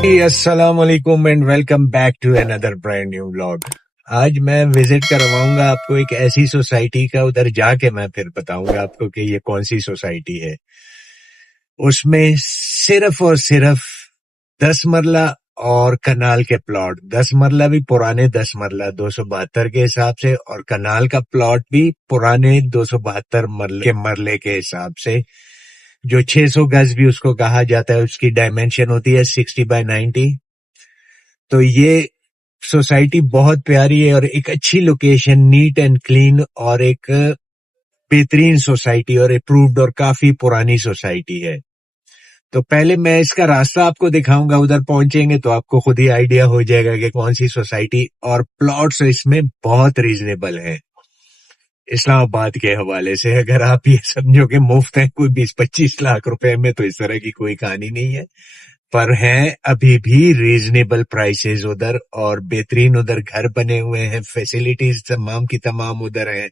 अस्सलाम वालेकुम and welcome back to another brand new vlog. आज मैं विजिट करवाऊंगा आपको एक ऐसी सोसाइटी का, उधर जाके मैं फिर बताऊंगा आपको कि ये कौन सी सोसाइटी है। उसमें सिर्फ और सिर्फ 10 मरला और कनाल के प्लॉट, 10 मरला भी पुराने 10 मरला 272 के हिसाब से, और कनाल का प्लॉट भी पुराने 272 मरले के हिसाब से। जो 600 गज भी उसको कहा जाता है, उसकी डायमेंशन होती है 60x90। तो ये सोसाइटी बहुत प्यारी है और एक अच्छी लोकेशन, नीट एंड क्लीन, और एक बेहतरीन सोसाइटी और अप्रूव्ड और काफी पुरानी सोसाइटी है। तो पहले मैं इसका रास्ता आपको दिखाऊंगा, उधर पहुंचेंगे तो आपको खुद ही आइडिया हो जाएगा कि कौन सी सोसाइटी, और प्लॉट्स इसमें बहुत रीजनेबल है। इस्लामाबाद के हवाले से अगर आप ये समझो कि मुफ्त है कोई 20-25 लाख रुपए में, तो इस तरह की कोई कहानी नहीं है, पर हैं अभी भी रीजनेबल प्राइसेस उधर, और बेहतरीन उधर घर बने हुए हैं, फैसिलिटीज तमाम की तमाम उधर हैं।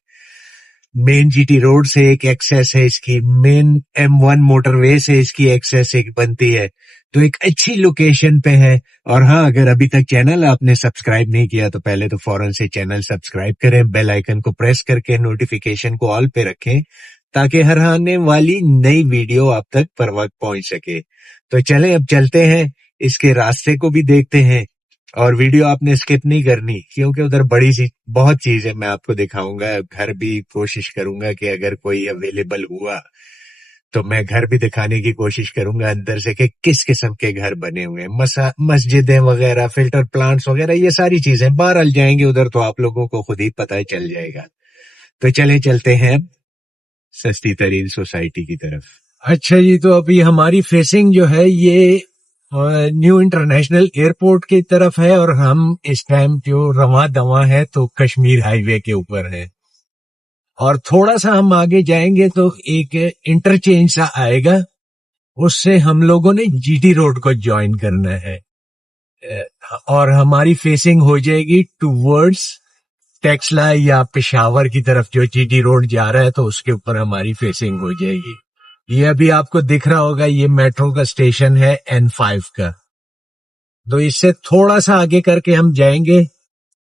मेन जीटी रोड से एक एक्सेस है इसकी, मेन M1 मोटरवे से इसकी एक्सेस एक बनती है, तो एक अच्छी लोकेशन पे है। और हाँ, अगर अभी तक चैनल आपने सब्सक्राइब नहीं किया तो पहले तो फौरन से चैनल सब्सक्राइब करें, बेल आइकन को प्रेस करके नोटिफिकेशन को ऑल पे रखें, ताकि हर आने वाली नई वीडियो आप तक पर वक्त पहुंच सके। तो चलें अब चलते हैं, इसके रास्ते को भी देखते हैं, और वीडियो आपने स्किप नहीं करनी, क्योंकि उधर बड़ी सी बहुत चीजें मैं आपको दिखाऊंगा। घर भी कोशिश करूंगा कि अगर कोई अवेलेबल हुआ तो मैं घर भी दिखाने की कोशिश करूंगा अंदर से कि किस किस्म के घर बने हुए हैं, मस्जिदें वगैरह, फिल्टर प्लांट्स वगैरह, ये सारी चीजें। बहरहाल जाएंगे उधर तो आप लोगों को खुद ही पता चल जाएगा। तो चले चलते हैं सस्ती तरीन सोसाइटी की तरफ। अच्छा जी, तो अभी हमारी फेसिंग जो है ये न्यू इंटरनेशनल एयरपोर्ट की तरफ है, और हम इस टाइम जो रवा दवा है तो कश्मीर हाईवे के ऊपर है। और थोड़ा सा हम आगे जाएंगे तो एक इंटरचेंज सा आएगा, उससे हम लोगों ने जीटी रोड को ज्वाइन करना है, और हमारी फेसिंग हो जाएगी टूवर्ड्स टेक्सला या पेशावर की तरफ। जो जीटी रोड जा रहा है तो उसके ऊपर हमारी फेसिंग हो जाएगी। ये अभी आपको दिख रहा होगा, ये मेट्रो का स्टेशन है N5 का। तो इससे थोड़ा सा आगे करके हम जाएंगे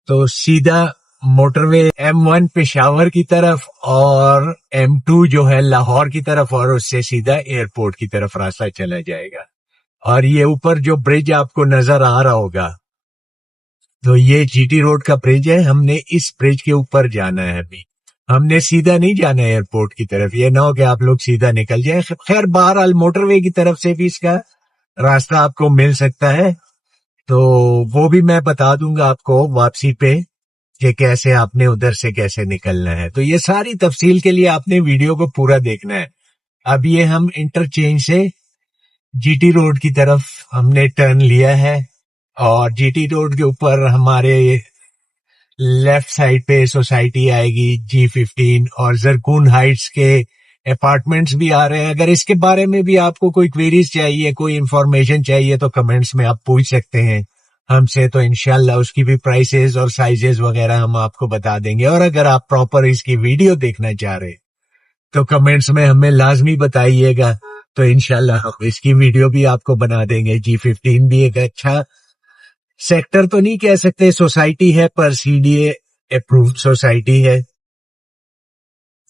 तो सीधा मोटरवे M1 पेशावर की तरफ, और M2 जो है लाहौर की तरफ, और उससे सीधा एयरपोर्ट की तरफ रास्ता चला जाएगा। और ये ऊपर जो ब्रिज आपको नजर आ रहा होगा, तो ये जीटी रोड का ब्रिज है। हमने इस ब्रिज के ऊपर जाना है, अभी हमने सीधा नहीं जाना है एयरपोर्ट की तरफ, ये ना हो कि आप लोग सीधा निकल जाए। खैर बहरहाल मोटरवे की तरफ से भी इसका रास्ता आपको मिल सकता है, तो वो भी मैं बता दूंगा आपको वापसी पे कि कैसे आपने उधर से कैसे निकलना है। तो ये सारी तफसील के लिए आपने वीडियो को पूरा देखना है। अब ये हम इंटरचेंज से जीटी रोड की तरफ हमने टर्न लिया है, और जीटी रोड के ऊपर हमारे लेफ्ट साइड पे सोसाइटी आएगी G15, और जरकून हाइट्स के अपार्टमेंट्स भी आ रहे हैं। अगर इसके बारे में भी आपको कोई क्वेरीज चाहिए, कोई इंफॉर्मेशन चाहिए, तो कमेंट्स में आप पूछ सकते हैं हमसे, तो इंशाल्लाह उसकी भी प्राइसेस और साइजेस वगैरह हम आपको बता देंगे। और अगर आप प्रॉपर इसकी वीडियो देखना चाह रहे तो कमेंट्स में हमें लाजमी बताइएगा, तो इंशाल्लाह हम इसकी वीडियो भी आपको बना देंगे। G15 भी एक अच्छा सेक्टर तो नहीं कह सकते सोसाइटी है, पर CDA अप्रूव्ड सोसाइटी है।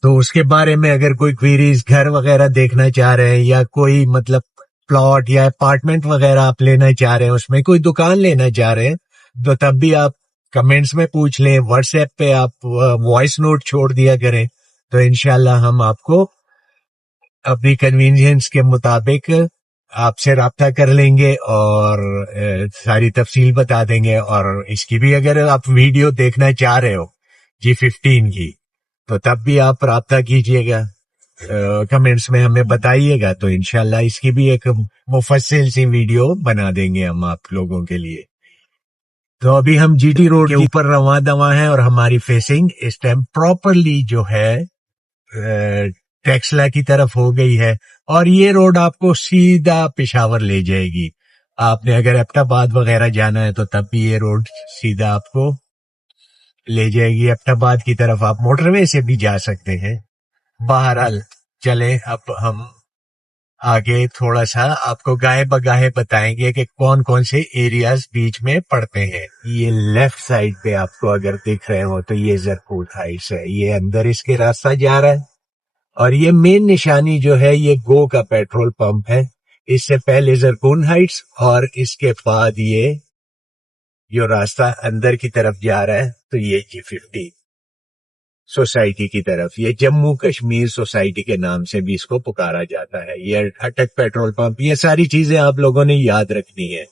तो उसके बारे में अगर कोई क्वेरीज, घर वगैरह देखना चाह रहे हैं, या कोई मतलब प्लॉट या अपार्टमेंट वगैरह आप लेना चाह रहे हैं, उसमें कोई दुकान लेना चाह रहे हैं, तो तब भी आप कमेंट्स में पूछ लें। व्हाट्सएप पे आप वॉइस नोट छोड़ दिया करें, तो इंशाल्लाह हम आपको अपनी कन्वीनियंस के मुताबिक आपसे राब्ता कर लेंगे, और सारी तफसील बता देंगे। और इसकी भी अगर आप वीडियो देखना चाह रहे हो G15 की, तो तब भी आप राब्ता कीजिएगा, कमेंट्स में हमें बताइएगा, तो इंशाल्लाह इसकी भी एक मुफस्सिल सी वीडियो बना देंगे हम आप लोगों के लिए। तो अभी हम जीटी रोड के ऊपर रवा दवा है, और हमारी फेसिंग इस टाइम प्रॉपरली जो है टेक्सला की तरफ हो गई है, और ये रोड आपको सीधा पेशावर ले जाएगी। आपने अगर एबटाबाद वगैरह जाना है तो तब भी ये रोड सीधा आपको ले जाएगी एबटाबाद की तरफ। आप मोटरवे से भी जा सकते हैं। बहरहाल चले अब हम आगे थोड़ा सा आपको गाहे बगाहे बताएंगे कि कौन कौन से एरियाज बीच में पड़ते हैं। ये लेफ्ट साइड पे आपको अगर दिख रहे हो तो ये जरकूट हाइट्स है, ये अंदर इसके रास्ता जा रहा है। और ये मेन निशानी जो है ये गो का पेट्रोल पंप है। इससे पहले जरकून हाइट्स और इसके बाद ये जो रास्ता अंदर की तरफ जा रहा है तो ये G50 सोसाइटी की तरफ, ये जम्मू कश्मीर सोसाइटी के नाम से भी इसको पुकारा जाता है। ये अटक पेट्रोल पंप, ये सारी चीजें आप लोगों ने याद रखनी है।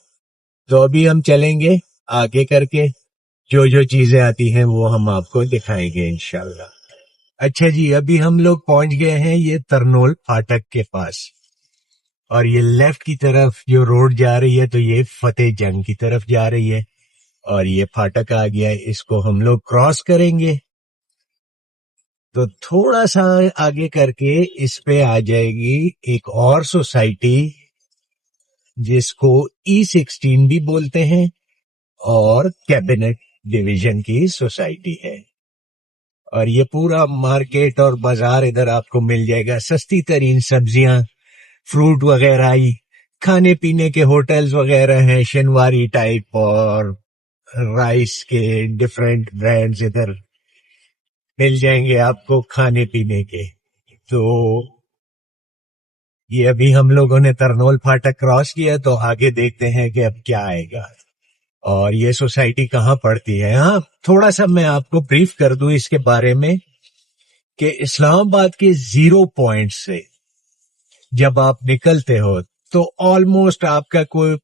तो अभी हम चलेंगे आगे करके, जो जो चीजें आती हैं वो हम आपको दिखाएंगे इंशाल्लाह। अच्छा जी, अभी हम लोग पहुंच गए हैं ये तरनोल फाटक के पास, और ये लेफ्ट की तरफ जो रोड जा रही है तो ये फतेह जंग की तरफ जा रही है, और ये फाटक आ गया है, इसको हम लोग क्रॉस करेंगे तो थोड़ा सा आगे करके इस पे आ जाएगी एक और सोसाइटी जिसको E16 भी बोलते हैं, और कैबिनेट डिवीजन की सोसाइटी है। और ये पूरा मार्केट और बाजार इधर आपको मिल जाएगा, सस्ती तरीन सब्जियां, फ्रूट वगैरह, खाने पीने के होटल्स वगैरह हैं शनवारी टाइप, और राइस के डिफरेंट ब्रांड्स इधर मिल जाएंगे आपको खाने पीने के। तो ये अभी हम लोगों ने तरनोल फाटक क्रॉस किया तो आगे देखते हैं कि अब क्या आएगा और ये सोसाइटी कहाँ पड़ती है। हाँ, थोड़ा सा मैं आपको ब्रीफ कर दूं इसके बारे में कि इस्लामाबाद के 0 पॉइंट से जब आप निकलते हो तो ऑलमोस्ट आपका कोई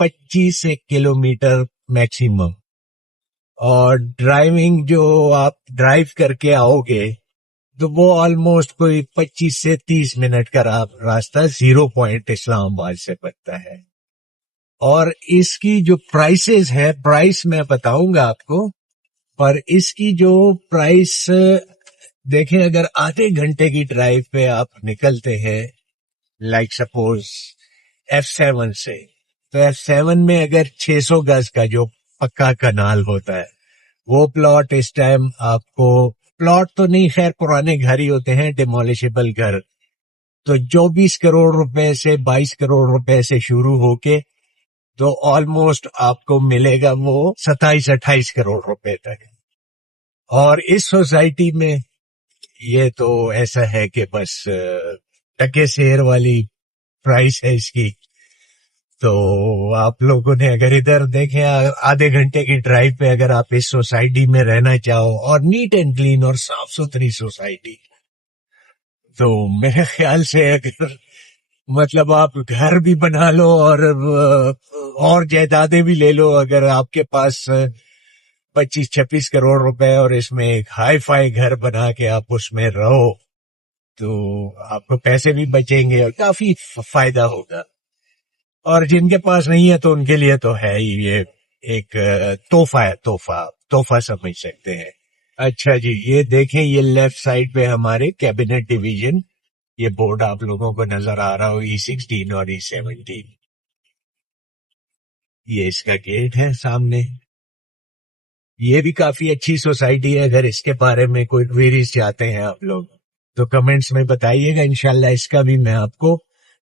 25 किलोमीटर मैक्सिमम, और ड्राइविंग जो आप ड्राइव करके आओगे तो वो ऑलमोस्ट कोई 25 से 30 मिनट का रास्ता 0 पॉइंट इस्लामाबाद से पड़ता है। और इसकी जो प्राइसेस है, प्राइस मैं बताऊंगा आपको, पर इसकी जो प्राइस देखें, अगर आधे घंटे की ड्राइव पे आप निकलते हैं लाइक सपोज F7 से, तो F7 में अगर 600 गज का जो पक्का कनाल होता है वो प्लॉट इस टाइम आपको, प्लॉट तो नहीं खैर पुराने घर ही होते हैं, डिमोलिशेबल घर, तो 24 करोड़ रुपए से 22 करोड़ रुपए से शुरू होके तो ऑलमोस्ट आपको मिलेगा वो 27-28 करोड़ रुपए तक। और इस सोसाइटी में ये तो ऐसा है कि बस टके शेर वाली प्राइस है इसकी। तो आप लोगों ने अगर इधर देखें, आधे घंटे की ड्राइव पे अगर आप इस सोसाइटी में रहना चाहो, और नीट एंड क्लीन और साफ सुथरी सोसाइटी, तो मेरे ख्याल से अगर मतलब आप घर भी बना लो और जायदादें भी ले लो, अगर आपके पास 25-26 करोड़ रुपए और इसमें एक हाई फाई घर बना के आप उसमें रहो तो आपको पैसे भी बचेंगे और काफी फायदा होगा। और जिनके पास नहीं है तो उनके लिए तो है ही, ये एक तोहफा है, तोहफा समझ सकते हैं। अच्छा जी, ये देखें, ये लेफ्ट साइड पे हमारे कैबिनेट डिवीजन, ये बोर्ड आप लोगों को नजर आ रहा हो, E16 और E17, ये इसका गेट है सामने। ये भी काफी अच्छी सोसाइटी है, अगर इसके बारे में कोई क्वेरीज चाहते हैं आप लोग तो कमेंट्स में बताइएगा, इंशाल्लाह इसका भी मैं आपको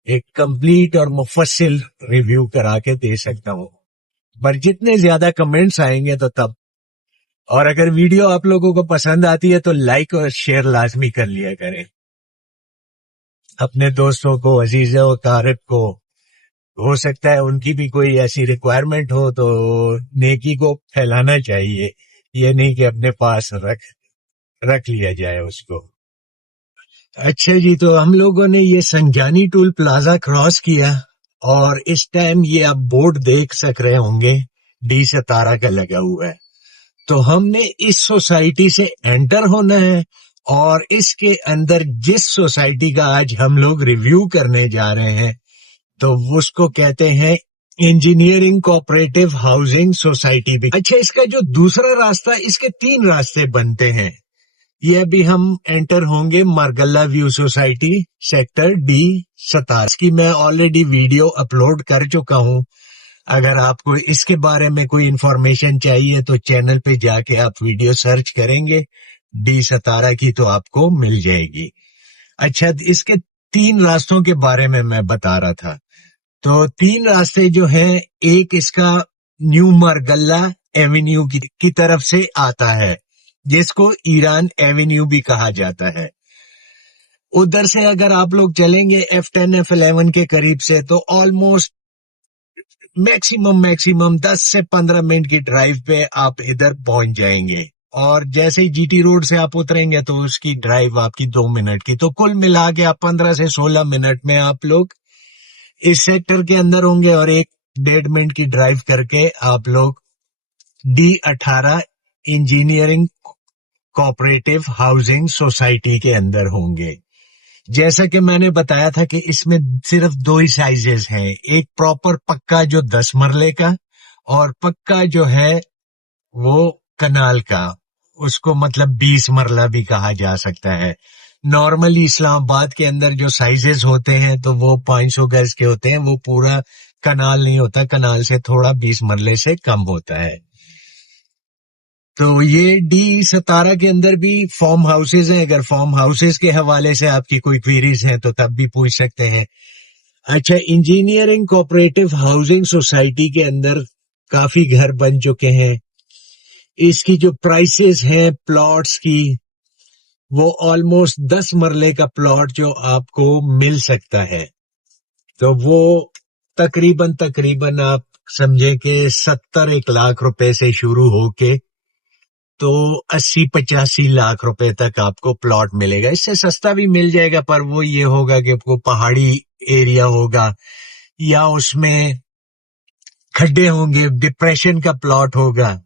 एक कंप्लीट और मुफस्सिल रिव्यू करा के दे सकता हूँ, पर जितने ज्यादा कमेंट्स आएंगे तो तब। और अगर वीडियो आप लोगों को पसंद आती है तो लाइक और शेयर लाजमी कर लिया करें, अपने दोस्तों को, अजीजों और तारिफ को, हो सकता है उनकी भी कोई ऐसी रिक्वायरमेंट हो तो नेकी को फैलाना चाहिए, ये नहीं कि अपने पास रख लिया जाए उसको। अच्छा जी, तो हम लोगों ने ये संजानी टूल प्लाजा क्रॉस किया और इस टाइम ये आप बोर्ड देख सक रहे होंगे D17 का लगा हुआ है। तो हमने इस सोसाइटी से एंटर होना है और इसके अंदर जिस सोसाइटी का आज हम लोग रिव्यू करने जा रहे हैं तो उसको कहते हैं इंजीनियरिंग कोऑपरेटिव हाउसिंग सोसाइटी भी। अच्छा, इसका जो दूसरा रास्ता, इसके 3 रास्ते बनते हैं। ये अभी हम एंटर होंगे Margalla view society sector D17 की मैं ऑलरेडी वीडियो अपलोड कर चुका हूं। अगर आपको इसके बारे में कोई इंफॉर्मेशन चाहिए तो चैनल पे जाके आप वीडियो सर्च करेंगे D17 की तो आपको मिल जाएगी। अच्छा, इसके तीन रास्तों के बारे में मैं बता रहा था। तो तीन रास्ते जो हैं, एक इसका न्यू मार्गल्ला एवेन्यू की तरफ से आता है, जिसको ईरान एवेन्यू भी कहा जाता है। उधर से अगर आप लोग चलेंगे F10 F11 के करीब से, तो ऑलमोस्ट मैक्सिमम 10 से 15 मिनट की ड्राइव पे आप इधर पहुंच जाएंगे। और जैसे ही जीटी रोड से आप उतरेंगे तो उसकी ड्राइव आपकी 2 मिनट की, तो कुल मिला के आप 15 से 16 मिनट में आप लोग इस सेक्टर के अंदर होंगे, और 1-1.5 मिनट की ड्राइव करके आप लोग D18 engineering cooperative housing society के अंदर होंगे। जैसा कि मैंने बताया था कि इसमें सिर्फ 2 ही साइजेस हैं, एक प्रॉपर पक्का जो 10 मरले का, और पक्का जो है वो कनाल का, उसको मतलब 20 मरला भी कहा जा सकता है। नॉर्मली इस्लामाबाद के अंदर जो साइजेस होते हैं तो वो 500 गज के होते हैं, वो पूरा कनाल नहीं होता, कनाल से थोड़ा 20 मरले से कम होता है। तो ये D17 के अंदर भी फार्म हाउसेज हैं, अगर फार्म हाउसेज के हवाले से आपकी कोई क्वेरीज हैं तो तब भी पूछ सकते हैं। अच्छा, इंजीनियरिंग कोऑपरेटिव हाउसिंग सोसाइटी के अंदर काफी घर बन चुके हैं। इसकी जो प्राइसेस हैं प्लॉट्स की, वो ऑलमोस्ट 10 मरले का प्लॉट जो आपको मिल सकता है, तो वो तकरीबन आप समझे कि 70-1 लाख रुपए से शुरू होके तो 80-85 लाख रुपए तक आपको प्लॉट मिलेगा। इससे सस्ता भी मिल जाएगा, पर वो ये होगा कि आपको पहाड़ी एरिया होगा या उसमें खड्डे होंगे, डिप्रेशन का प्लॉट होगा।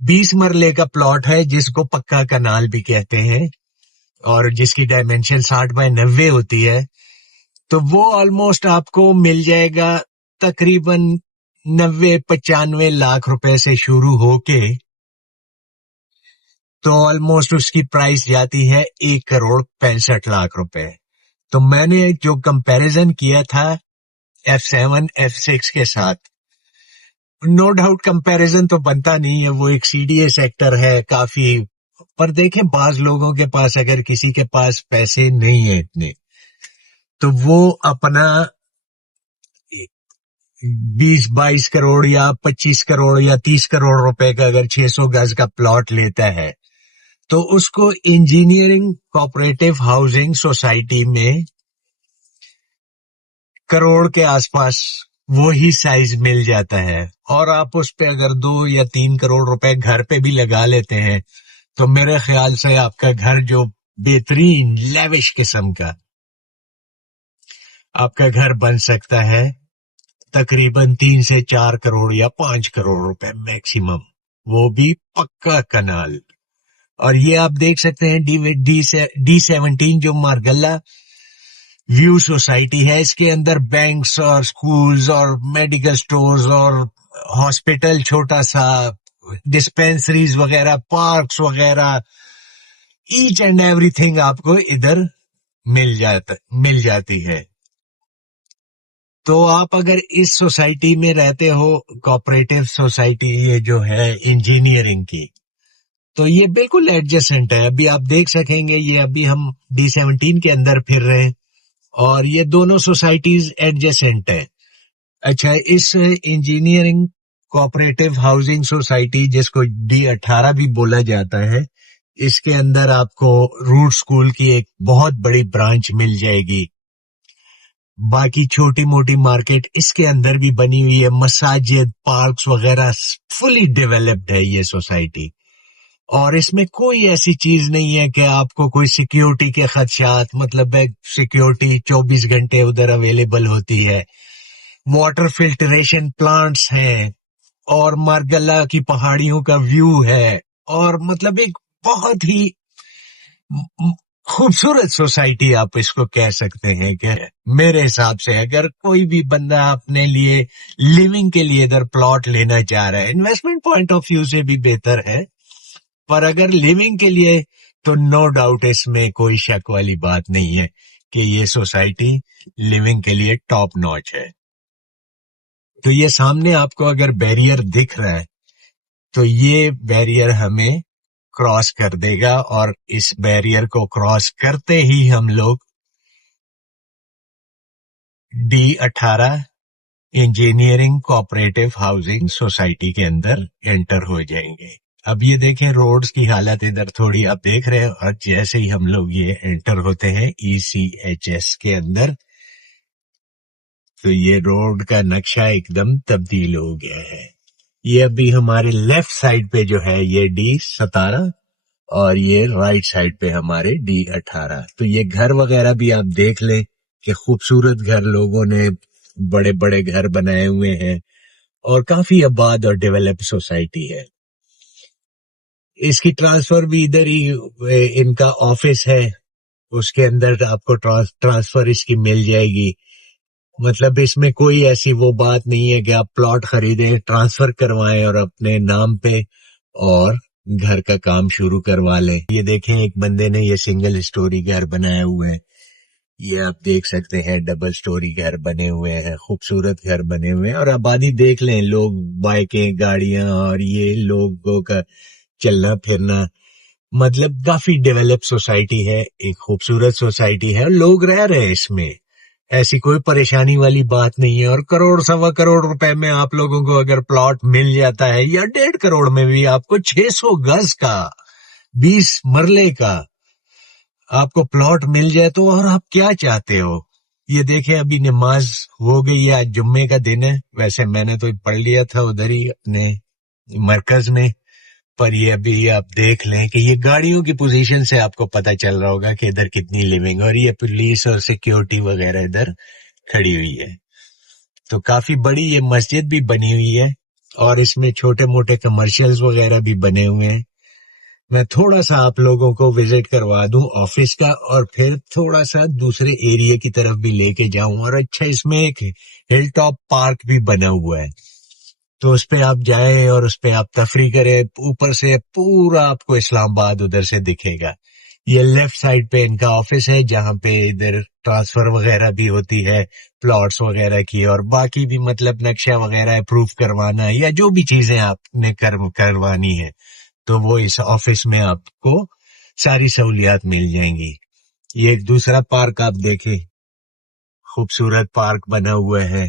20 मरले का प्लॉट है जिसको पक्का कनाल भी कहते हैं, और जिसकी डायमेंशन 60x90 होती है, तो वो ऑलमोस्ट आपको मिल जाएगा तकरीबन 90-95 लाख रुपए से शुरू होके, तो ऑलमोस्ट उसकी प्राइस जाती है 1 करोड़ 65 लाख रुपए। तो मैंने जो कंपैरिजन किया था F7 F6 के साथ, नो डाउट कंपैरिजन तो बनता नहीं है, वो एक CDA सेक्टर है काफी, पर देखें बाज लोगों के पास अगर किसी के पास पैसे नहीं है इतने, तो वो अपना 20-22 करोड़ या 25 करोड़ या 30 करोड़ रुपए का अगर 600 गज का प्लॉट लेता है, तो उसको इंजीनियरिंग कोऑपरेटिव हाउसिंग सोसाइटी में करोड़ के आसपास वो ही साइज मिल जाता है। और आप उस पे अगर 2 या 3 करोड़ रुपए घर पे भी लगा लेते हैं, तो मेरे ख्याल से आपका घर जो बेहतरीन लेविश किस्म का आपका घर बन सकता है तकरीबन 3 से 4 करोड़ या 5 करोड़ रुपए मैक्सिमम, वो भी पक्का कनाल। और ये आप देख सकते हैं D17 जो मार्गल्ला व्यू सोसाइटी है, इसके अंदर बैंक्स और स्कूल्स और मेडिकल स्टोर्स और हॉस्पिटल, छोटा सा डिस्पेंसरीज वगैरह, पार्क्स वगैरह, ईच एंड एवरीथिंग आपको इधर मिल जाती है। तो आप अगर इस सोसाइटी में रहते हो, कोऑपरेटिव सोसाइटी ये जो है इंजीनियरिंग की, तो ये बिल्कुल एडजेसेंट है। अभी आप देख सकेंगे, ये अभी हम D17 के अंदर फिर रहे हैं और ये दोनों सोसाइटीज एडजेसेंट है। अच्छा, इस इंजीनियरिंग कोऑपरेटिव हाउसिंग सोसाइटी, जिसको D18 भी बोला जाता है, इसके अंदर आपको रूट स्कूल की एक बहुत बड़ी ब्रांच मिल जाएगी। बाकी छोटी मोटी मार्केट इसके अंदर भी बनी हुई है, मसाजिद, पार्क्स वगैरह, फुली डेवलप्ड है ये सोसाइटी। और इसमें कोई ऐसी चीज नहीं है कि आपको कोई सिक्योरिटी के खदशात, मतलब सिक्योरिटी 24 घंटे उधर अवेलेबल होती है। वाटर फिल्टरेशन प्लांट्स हैं, और मार्गल्ला की पहाड़ियों का व्यू है, और मतलब एक बहुत ही खूबसूरत सोसाइटी आप इसको कह सकते हैं। कि मेरे हिसाब से अगर कोई भी बंदा अपने लिए लिविंग के लिए इधर प्लॉट लेना चाह रहा है, इन्वेस्टमेंट पॉइंट ऑफ व्यू से भी बेहतर है, पर अगर लिविंग के लिए, तो नो डाउट इसमें कोई शक वाली बात नहीं है कि ये सोसाइटी लिविंग के लिए टॉप नॉच है। तो ये सामने आपको अगर बैरियर दिख रहा है, तो ये बैरियर हमें क्रॉस कर देगा, और इस बैरियर को क्रॉस करते ही हम लोग D18 engineering cooperative housing society के अंदर एंटर हो जाएंगे। अब ये देखें रोड्स की हालत इधर थोड़ी आप देख रहे हैं, और जैसे ही हम लोग ये एंटर होते हैं ECHS के अंदर, तो ये रोड का नक्शा एकदम तब्दील हो गया है। ये अभी हमारे लेफ्ट साइड पे जो है ये D17 और ये राइट साइड पे हमारे D18। तो ये घर वगैरह भी आप देख लें कि खूबसूरत घर, लोगों ने बड़े बड़े घर बनाए हुए हैं और काफी आबाद और डेवलप सोसाइटी है। इसकी ट्रांसफर भी इधर ही, इनका ऑफिस है, उसके अंदर आपको ट्रांसफर इसकी मिल जाएगी। मतलब इसमें कोई ऐसी वो बात नहीं है कि आप प्लॉट खरीदें, ट्रांसफर करवाएं और अपने नाम पे और घर का काम शुरू करवा लें। ये देखें एक बंदे ने ये सिंगल स्टोरी घर बनाए हुए हैं, ये आप देख सकते हैं डबल स्टोरी घर बने हुए हैं, खूबसूरत घर बने हुए हैं। और आबादी देख लें, लोग, बाइकें, गाड़ियां और ये लोगों का चलना फिरना, मतलब काफी डेवलप सोसाइटी है, एक खूबसूरत सोसाइटी है, लोग रह रहे हैं इसमें, ऐसी कोई परेशानी वाली बात नहीं है। और करोड़ सवा करोड़ रुपए में आप लोगों को अगर प्लॉट मिल जाता है, या 1.5 करोड़ में भी आपको 600 गज का 20 मरले का आपको प्लॉट मिल जाए, तो और आप क्या चाहते हो। ये देखें अभी नमाज हो गई है, आज जुम्मे का दिन है, वैसे मैंने तो पढ़ लिया था उधर ही अपने मरकज में, पर ये अभी आप देख लें कि ये गाड़ियों की पोजीशन से आपको पता चल रहा होगा कि इधर कितनी लिविंग, और ये पुलिस और सिक्योरिटी वगैरह इधर खड़ी हुई है। तो काफी बड़ी ये मस्जिद भी बनी हुई है और इसमें छोटे मोटे कमर्शियल्स वगैरह भी बने हुए हैं। मैं थोड़ा सा आप लोगों को विजिट करवा दूं ऑफिस का, और फिर थोड़ा सा दूसरे एरिया की तरफ भी लेके जाऊं। और अच्छा, इसमें एक हिल टॉप पार्क भी बना हुआ है, तो उस पे आप जाएं और उस पे आप तफरी करें। ऊपर से पूरा आपको इस्लामाबाद उधर से दिखेगा। ये लेफ्ट साइड पे इनका ऑफिस है, जहां पे इधर ट्रांसफर वगैरह भी होती है प्लॉट्स वगैरह की, और बाकी भी मतलब नक्शा वगैरह अप्रूव करवाना या जो भी चीजें आपने करवानी है, तो वो इस ऑफिस में आपको सारी सहूलियात मिल जाएंगी। ये एक दूसरा पार्क आप देखें, खूबसूरत पार्क बना हुआ है,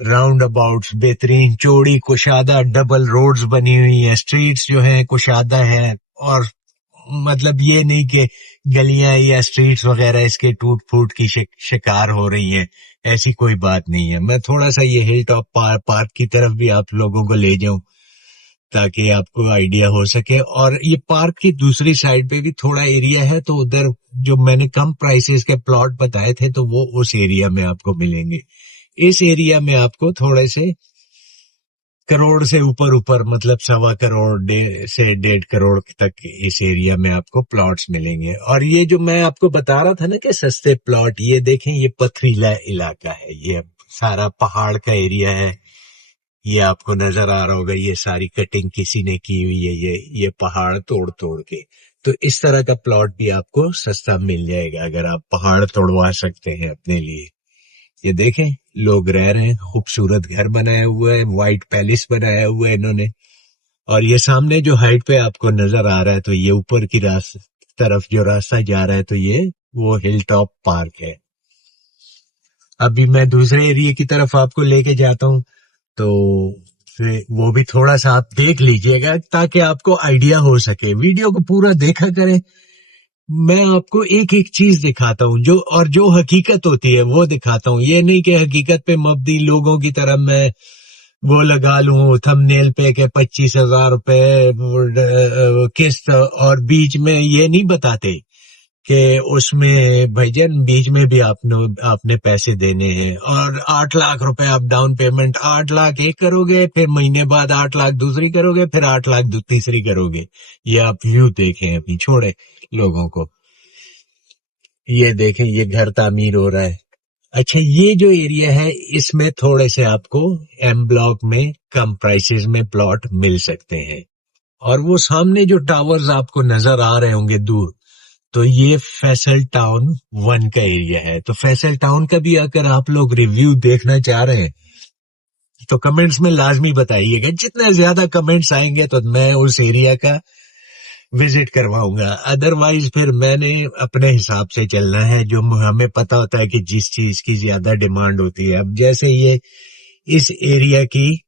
राउंड अबाउट्स बेहतरीन, चौड़ी कुशादा डबल रोड्स बनी हुई है, स्ट्रीट्स जो है कुशादा है, और मतलब ये नहीं कि गलियां या स्ट्रीट्स वगैरह इसके टूट फूट की शिकार हो रही हैं, ऐसी कोई बात नहीं है। मैं थोड़ा सा ये हिल टॉप पार्क की तरफ भी आप लोगों को ले जाऊं ताकि आपको आइडिया हो सके। और ये पार्क की दूसरी साइड पे भी थोड़ा एरिया है, तो उधर जो मैंने कम प्राइसेस के प्लॉट बताए थे, तो वो उस एरिया में आपको मिलेंगे। इस एरिया में आपको थोड़े से करोड़ से ऊपर मतलब सवा करोड़ से 1.5 करोड़ तक इस एरिया में आपको प्लॉट्स मिलेंगे। और ये जो मैं आपको बता रहा था ना कि सस्ते प्लॉट, ये देखें ये पथरीला इलाका है, ये सारा पहाड़ का एरिया है, ये आपको नजर आ रहा होगा, ये सारी कटिंग किसी ने की हुई है, ये पहाड़ तोड़ तोड़ के। तो इस तरह का प्लॉट भी आपको सस्ता मिल जाएगा अगर आप पहाड़ तोड़वा सकते हैं अपने लिए। ये देखें लोग रह रहे हैं, खूबसूरत घर बनाया हुआ है, व्हाइट पैलेस बनाया हुआ है इन्होंने। और ये सामने जो हाइट पे आपको नजर आ रहा है, तो ये ऊपर की तरफ जो रास्ता जा रहा है, तो ये वो हिल टॉप पार्क है। अभी मैं दूसरे एरिया की तरफ आपको लेके जाता हूँ, तो वो भी थोड़ा सा आप देख लीजिएगा ताकि आपको आइडिया हो सके। वीडियो को पूरा देखा करें, मैं आपको एक एक चीज दिखाता हूँ जो हकीकत होती है वो दिखाता हूँ। ये नहीं कि हकीकत पे मबनी लोगों की तरह मैं वो लगा लूं थंबनेल पे के 25,000 रुपए किस्त, और बीच में ये नहीं बताते कि उसमें भाईजान बीच में भी आपने पैसे देने हैं। और 8 लाख रुपए आप डाउन पेमेंट, 8 लाख एक करोगे, फिर महीने बाद 8 लाख दूसरी करोगे, फिर 8 लाख तीसरी करोगे। ये आप व्यू देखें, अभी छोड़े लोगों को। ये देखें ये घर तामीर हो रहा है। अच्छा, ये जो एरिया है इसमें थोड़े से आपको एम ब्लॉक में कम प्राइसेस में प्लॉट मिल सकते हैं। और वो सामने जो टावर्स आपको नजर आ रहे होंगे दूर, तो ये फैसल टाउन 1 का एरिया है। तो फैसल टाउन का भी अगर आप लोग रिव्यू देखना चाह रहे हैं तो कमेंट्स में लाजमी बताइएगा। जितने ज्यादा कमेंट्स आएंगे तो मैं उस एरिया का विजिट करवाऊंगा। अदरवाइज फिर मैंने अपने हिसाब से चलना है, जो हमें पता होता है कि जिस चीज की ज्यादा डिमांड होती है। अब जैसे ये इस एरिया की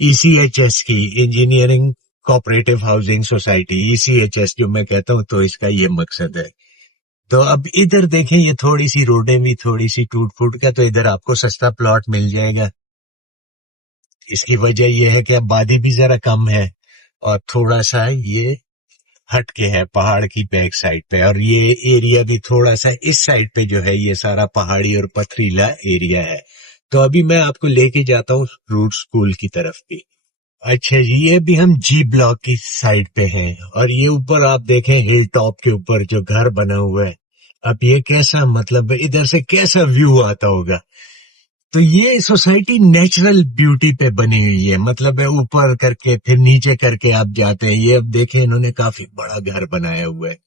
ईसीएचएस की, engineering cooperative housing society, ECHS जो मैं कहता हूँ, तो इसका ये मकसद है। तो अब इधर देखें, ये थोड़ी सी रोडें भी थोड़ी सी टूट फूट का, तो इधर आपको सस्ता प्लॉट मिल जाएगा। इसकी वजह यह है कि आबादी भी जरा कम है और थोड़ा सा ये हट के है पहाड़ की बैक साइड पे, और ये एरिया भी थोड़ा सा इस साइड पे जो है ये सारा पहाड़ी और पथरीला एरिया है। तो अभी मैं आपको लेके जाता हूँ रूट स्कूल की तरफ भी। अच्छा जी, ये भी हम जी ब्लॉक की साइड पे हैं, और ये ऊपर आप देखें हिल टॉप के ऊपर जो घर बना हुआ है। अब ये कैसा, मतलब इधर से कैसा व्यू आता होगा। तो ये सोसाइटी नेचुरल ब्यूटी पे बनी हुई है, मतलब है ऊपर करके फिर नीचे करके आप जाते हैं। ये अब देखें, इन्होंने काफी बड़ा घर बनाया हुआ है।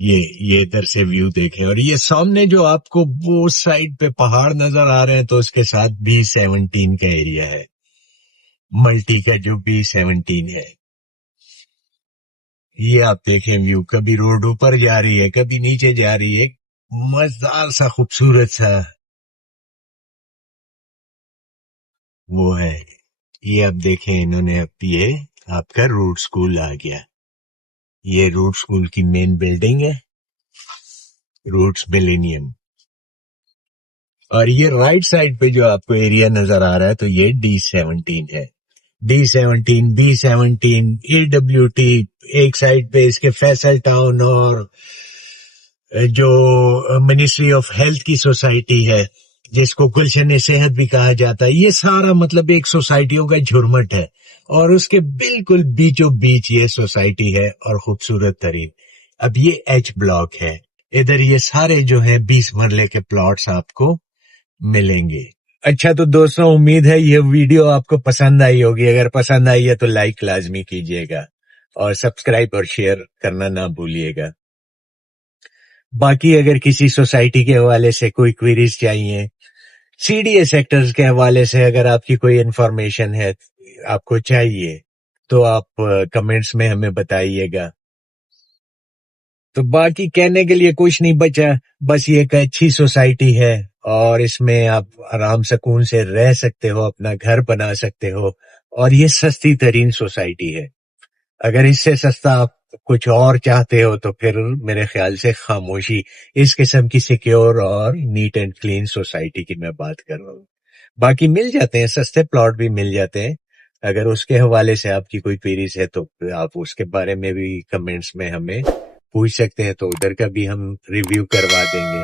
ये इधर से व्यू देखें, और ये सामने जो आपको वो साइड पे पहाड़ नजर आ रहे हैं, तो उसके साथ B17 का एरिया है, मल्टी का जो B17 है। ये आप देखें व्यू, कभी रोड ऊपर जा रही है, कभी नीचे जा रही है, मजेदार सा खूबसूरत सा वो है। ये अब देखें, इन्होंने अब ये आपका रूट स्कूल आ गया। ये रूट स्कूल की मेन बिल्डिंग है, रूट्स मिलेनियम। और ये राइट साइड पे जो आपको एरिया नजर आ रहा है, तो ये D17 है। D17, B17, AWT, एक साइड पे इसके फैसल टाउन, और जो मिनिस्ट्री ऑफ हेल्थ की सोसाइटी है, जिसको गुलशन सेहत भी कहा जाता है, ये सारा मतलब एक सोसाइटियों का झुरमट है। और उसके बिल्कुल बीचों बीच ये सोसाइटी है, और खूबसूरत तरीन। अब ये H ब्लॉक है, इधर ये सारे जो है 20 मरले के प्लॉट्स आपको मिलेंगे। अच्छा, तो दोस्तों, उम्मीद है ये वीडियो आपको पसंद आई होगी। अगर पसंद आई है तो लाइक लाजमी कीजिएगा, और सब्सक्राइब और शेयर करना ना भूलिएगा। बाकी अगर किसी सोसाइटी के हवाले से कोई क्वेरीज चाहिए, CDA सेक्टर्स के हवाले से अगर आपकी कोई इंफॉर्मेशन है, आपको चाहिए, तो आप कमेंट्स में हमें बताइएगा। तो बाकी कहने के लिए कुछ नहीं बचा, बस ये एक अच्छी सोसाइटी है, और इसमें आप आराम सुकून से रह सकते हो, अपना घर बना सकते हो, और ये सस्ती तरीन सोसाइटी है। अगर इससे सस्ता आप कुछ और चाहते हो, तो फिर मेरे ख्याल से खामोशी, इस किस्म की सिक्योर और नीट एंड क्लीन सोसाइटी की मैं बात कर रहा हूँ। बाकी मिल जाते हैं, सस्ते प्लॉट भी मिल जाते हैं। अगर उसके हवाले से आपकी कोई क्वेरीज है, तो आप उसके बारे में भी कमेंट्स में हमें पूछ सकते हैं, तो उधर का भी हम रिव्यू करवा देंगे।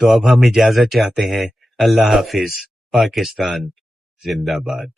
तो अब हम इजाजत चाहते हैं। अल्लाह हाफिज। पाकिस्तान जिंदाबाद।